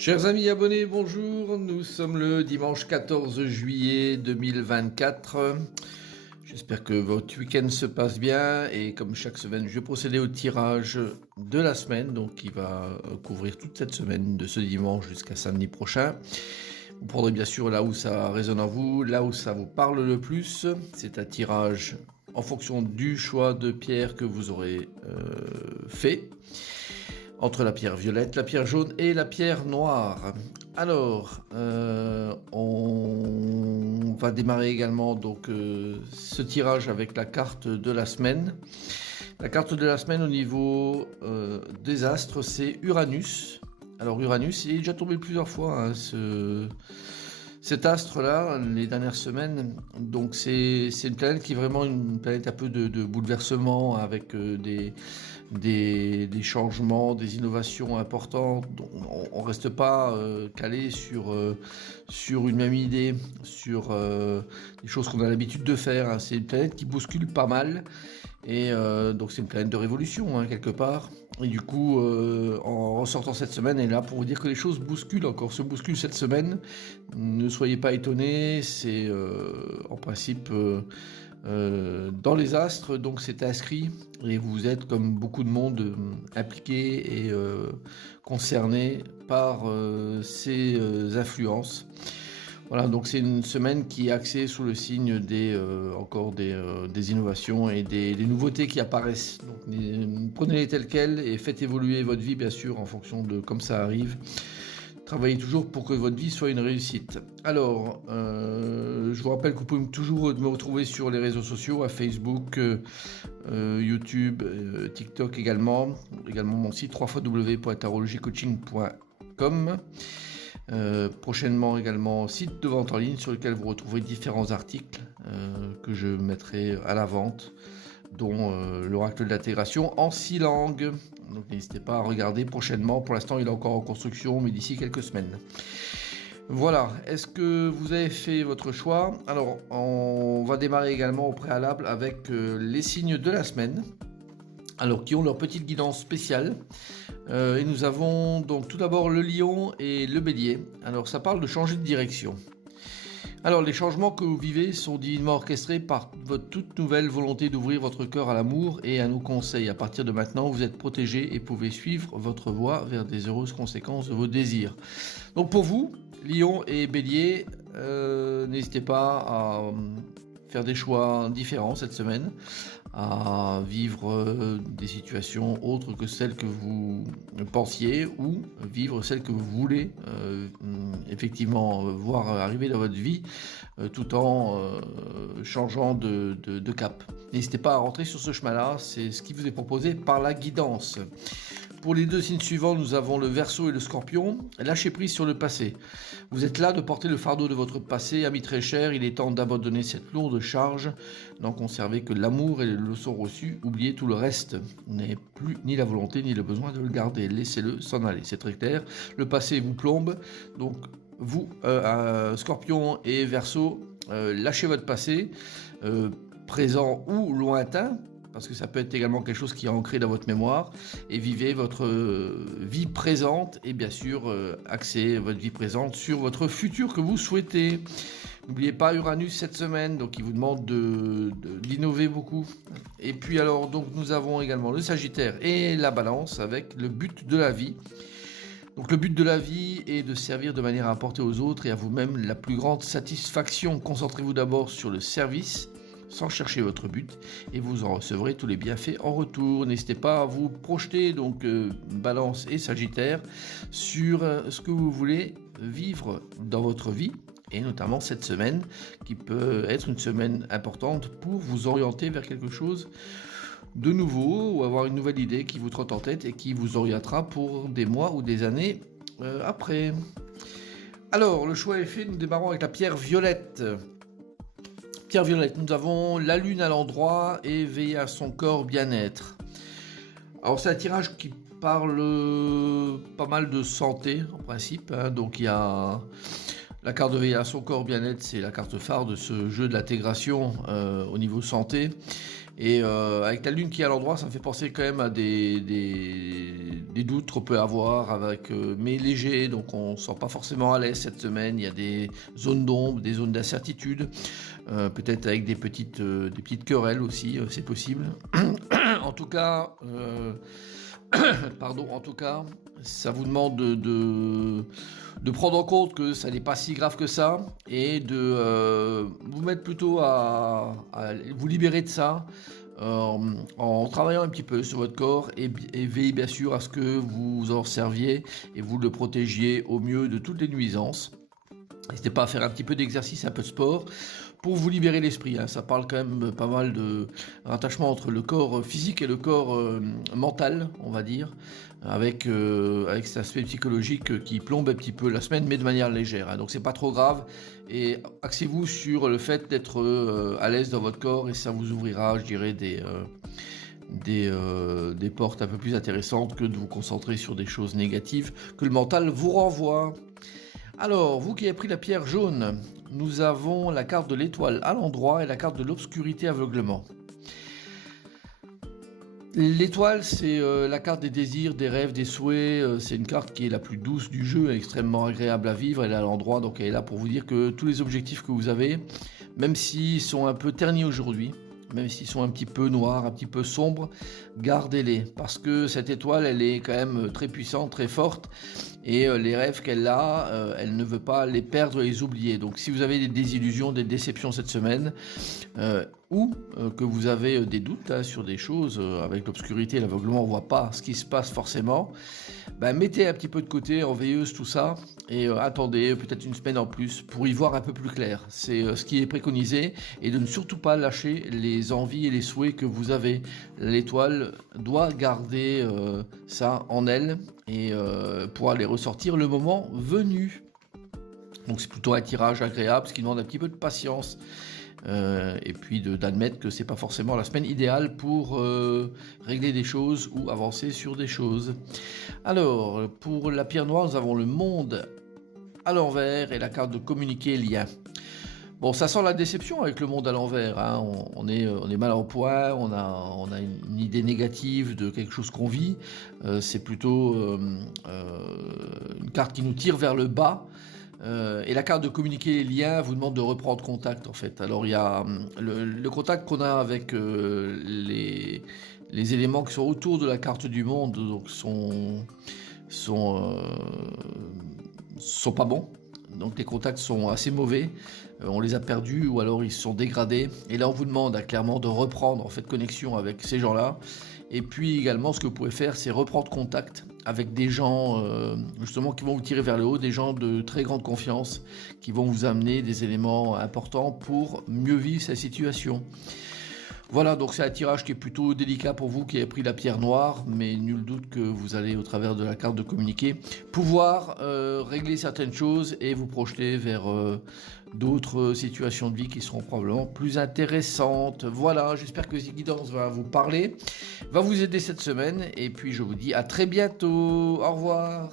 Chers amis abonnés, bonjour. Nous sommes le dimanche 14 juillet 2024. J'espère que votre week-end se passe bien et comme chaque semaine, je vais procéder au tirage de la semaine, donc qui va couvrir toute cette semaine de ce dimanche jusqu'à samedi prochain. Vous prendrez bien sûr là où ça résonne en vous, là où ça vous parle le plus. C'est un tirage en fonction du choix de pierre que vous aurez fait. Entre la pierre violette, la pierre jaune et la pierre noire. Alors, on va démarrer également donc ce tirage avec la carte de la semaine. La carte de la semaine au niveau des astres, c'est Uranus. Alors Uranus, il est déjà tombé plusieurs fois, hein, cet astre-là, les dernières semaines. Donc c'est une planète qui est vraiment une planète un peu de bouleversement avec des changements, des innovations importantes. On ne reste pas calé sur une même idée, sur des choses qu'on a l'habitude de faire. Hein. C'est une planète qui bouscule pas mal. Et donc c'est une planète de révolution, hein, quelque part. Et du coup, en ressortant cette semaine, elle est là pour vous dire que les choses se bousculent cette semaine. Ne soyez pas étonnés, c'est en principe dans les astres, donc c'est inscrit. Et vous êtes, comme beaucoup de monde, impliqué et concerné par ces influences. Voilà, donc c'est une semaine qui est axée sous le signe des innovations et des nouveautés qui apparaissent. Donc, prenez-les telles quelles et faites évoluer votre vie, bien sûr, en fonction de comme ça arrive. Travaillez toujours pour que votre vie soit une réussite. Alors, je vous rappelle que vous pouvez toujours me retrouver sur les réseaux sociaux, à Facebook, YouTube, TikTok également mon site www.tarologiecoaching.com. Prochainement également site de vente en ligne sur lequel vous retrouverez différents articles que je mettrai à la vente, dont l'oracle de l'intégration en 6 langues. Donc n'hésitez pas à regarder prochainement. Pour l'instant, il est encore en construction, mais d'ici quelques semaines. Voilà, est-ce que vous avez fait votre choix? Alors, on va démarrer également au préalable avec les signes de la semaine. Alors, qui ont leur petite guidance spéciale. Et nous avons donc tout d'abord le lion et le bélier. Alors, ça parle de changer de direction. Alors, les changements que vous vivez sont divinement orchestrés par votre toute nouvelle volonté d'ouvrir votre cœur à l'amour et à nos conseils. À partir de maintenant, vous êtes protégé et pouvez suivre votre voie vers des heureuses conséquences de vos désirs. Donc, pour vous, lion et bélier, n'hésitez pas à faire des choix différents cette semaine, à vivre des situations autres que celles que vous pensiez ou vivre celles que vous voulez effectivement voir arriver dans votre vie tout en changeant de cap. N'hésitez pas à rentrer sur ce chemin-là, c'est ce qui vous est proposé par la guidance. Pour les deux signes suivants, nous avons le Verseau et le Scorpion. Lâchez prise sur le passé. Vous êtes là de porter le fardeau de votre passé, ami très cher. Il est temps d'abandonner cette lourde charge, n'en conserver que l'amour et les leçons reçues. Oubliez tout le reste. Vous n'avez plus ni la volonté ni le besoin de le garder. Laissez-le s'en aller. C'est très clair. Le passé vous plombe. Donc, vous, Scorpion et Verseau, lâchez votre passé, présent ou lointain, parce que ça peut être également quelque chose qui est ancré dans votre mémoire, et vivez votre vie présente, et bien sûr, axez votre vie présente sur votre futur que vous souhaitez. N'oubliez pas Uranus cette semaine, donc il vous demande d'innover beaucoup. Et puis alors, donc nous avons également le Sagittaire et la Balance avec le but de la vie. Donc le but de la vie est de servir de manière à apporter aux autres et à vous-même la plus grande satisfaction. Concentrez-vous d'abord sur le service, sans chercher votre but, et vous en recevrez tous les bienfaits en retour. N'hésitez pas à vous projeter, donc Balance et Sagittaire, sur ce que vous voulez vivre dans votre vie, et notamment cette semaine, qui peut être une semaine importante pour vous orienter vers quelque chose de nouveau, ou avoir une nouvelle idée qui vous trotte en tête et qui vous orientera pour des mois ou des années après. Alors, le choix est fait, nous démarrons avec la pierre violette. Pierre violette, nous avons la lune à l'endroit et veiller à son corps bien-être. Alors c'est un tirage qui parle pas mal de santé en principe, hein. Donc il y a la carte de veiller à son corps bien-être, c'est la carte phare de ce jeu de l'intégration au niveau santé. Et avec la lune qui est à l'endroit, ça me fait penser quand même à des doutes qu'on peut avoir, mais légers, donc on ne se sent pas forcément à l'aise cette semaine. Il y a des zones d'ombre, des zones d'incertitude, peut-être avec des petites querelles aussi, c'est possible. En tout cas, ça vous demande de prendre en compte que ça n'est pas si grave que ça et de vous mettre plutôt à vous libérer de ça en travaillant un petit peu sur votre corps et veillez bien sûr à ce que vous en serviez et vous le protégiez au mieux de toutes les nuisances. N'hésitez pas à faire un petit peu d'exercice, un peu de sport pour vous libérer l'esprit. Ça parle quand même pas mal de rattachement entre le corps physique et le corps mental, on va dire, avec cet aspect psychologique qui plombe un petit peu la semaine, mais de manière légère. Donc c'est pas trop grave. Et axez-vous sur le fait d'être à l'aise dans votre corps et ça vous ouvrira, je dirais, des portes un peu plus intéressantes que de vous concentrer sur des choses négatives que le mental vous renvoie. Alors, vous qui avez pris la pierre jaune, nous avons la carte de l'étoile à l'endroit et la carte de l'obscurité aveuglement. L'étoile, c'est la carte des désirs, des rêves, des souhaits. C'est une carte qui est la plus douce du jeu, extrêmement agréable à vivre. Elle est à l'endroit, donc elle est là pour vous dire que tous les objectifs que vous avez, même s'ils sont un peu ternis aujourd'hui, même s'ils sont un petit peu noirs, un petit peu sombres, gardez-les. Parce que cette étoile, elle est quand même très puissante, très forte. Et les rêves qu'elle a, elle ne veut pas les perdre et les oublier. Donc si vous avez des désillusions, des déceptions cette semaine, ou que vous avez des doutes sur des choses, avec l'obscurité et l'aveuglement, on ne voit pas ce qui se passe forcément, mettez un petit peu de côté en veilleuse tout ça et attendez peut-être une semaine en plus pour y voir un peu plus clair. C'est ce qui est préconisé et de ne surtout pas lâcher les envies et les souhaits que vous avez. L'étoile doit garder ça en elle et pourra les ressortir le moment venu. Donc c'est plutôt un tirage agréable, ce qui demande un petit peu de patience. Et puis d'admettre que c'est pas forcément la semaine idéale pour régler des choses ou avancer sur des choses. Alors, pour la pierre noire, nous avons le monde à l'envers et la carte de communiquer lien. Bon, ça sent la déception avec le monde à l'envers. On est mal en point, on a une idée négative de quelque chose qu'on vit. C'est plutôt une carte qui nous tire vers le bas. Et la carte de communiquer les liens vous demande de reprendre contact en fait. Alors il y a le contact qu'on a avec les éléments qui sont autour de la carte du monde, donc sont pas bons. Donc les contacts sont assez mauvais, on les a perdus ou alors ils sont dégradés. Et là on vous demande clairement de reprendre en fait connexion avec ces gens-là. Et puis également ce que vous pouvez faire c'est reprendre contact avec des gens justement qui vont vous tirer vers le haut, des gens de très grande confiance qui vont vous amener des éléments importants pour mieux vivre cette situation. Voilà, donc c'est un tirage qui est plutôt délicat pour vous qui avez pris la pierre noire, mais nul doute que vous allez, au travers de la carte de communiquer, pouvoir régler certaines choses et vous projeter vers d'autres situations de vie qui seront probablement plus intéressantes. Voilà, j'espère que cette guidance va vous parler, va vous aider cette semaine, et puis je vous dis à très bientôt. Au revoir.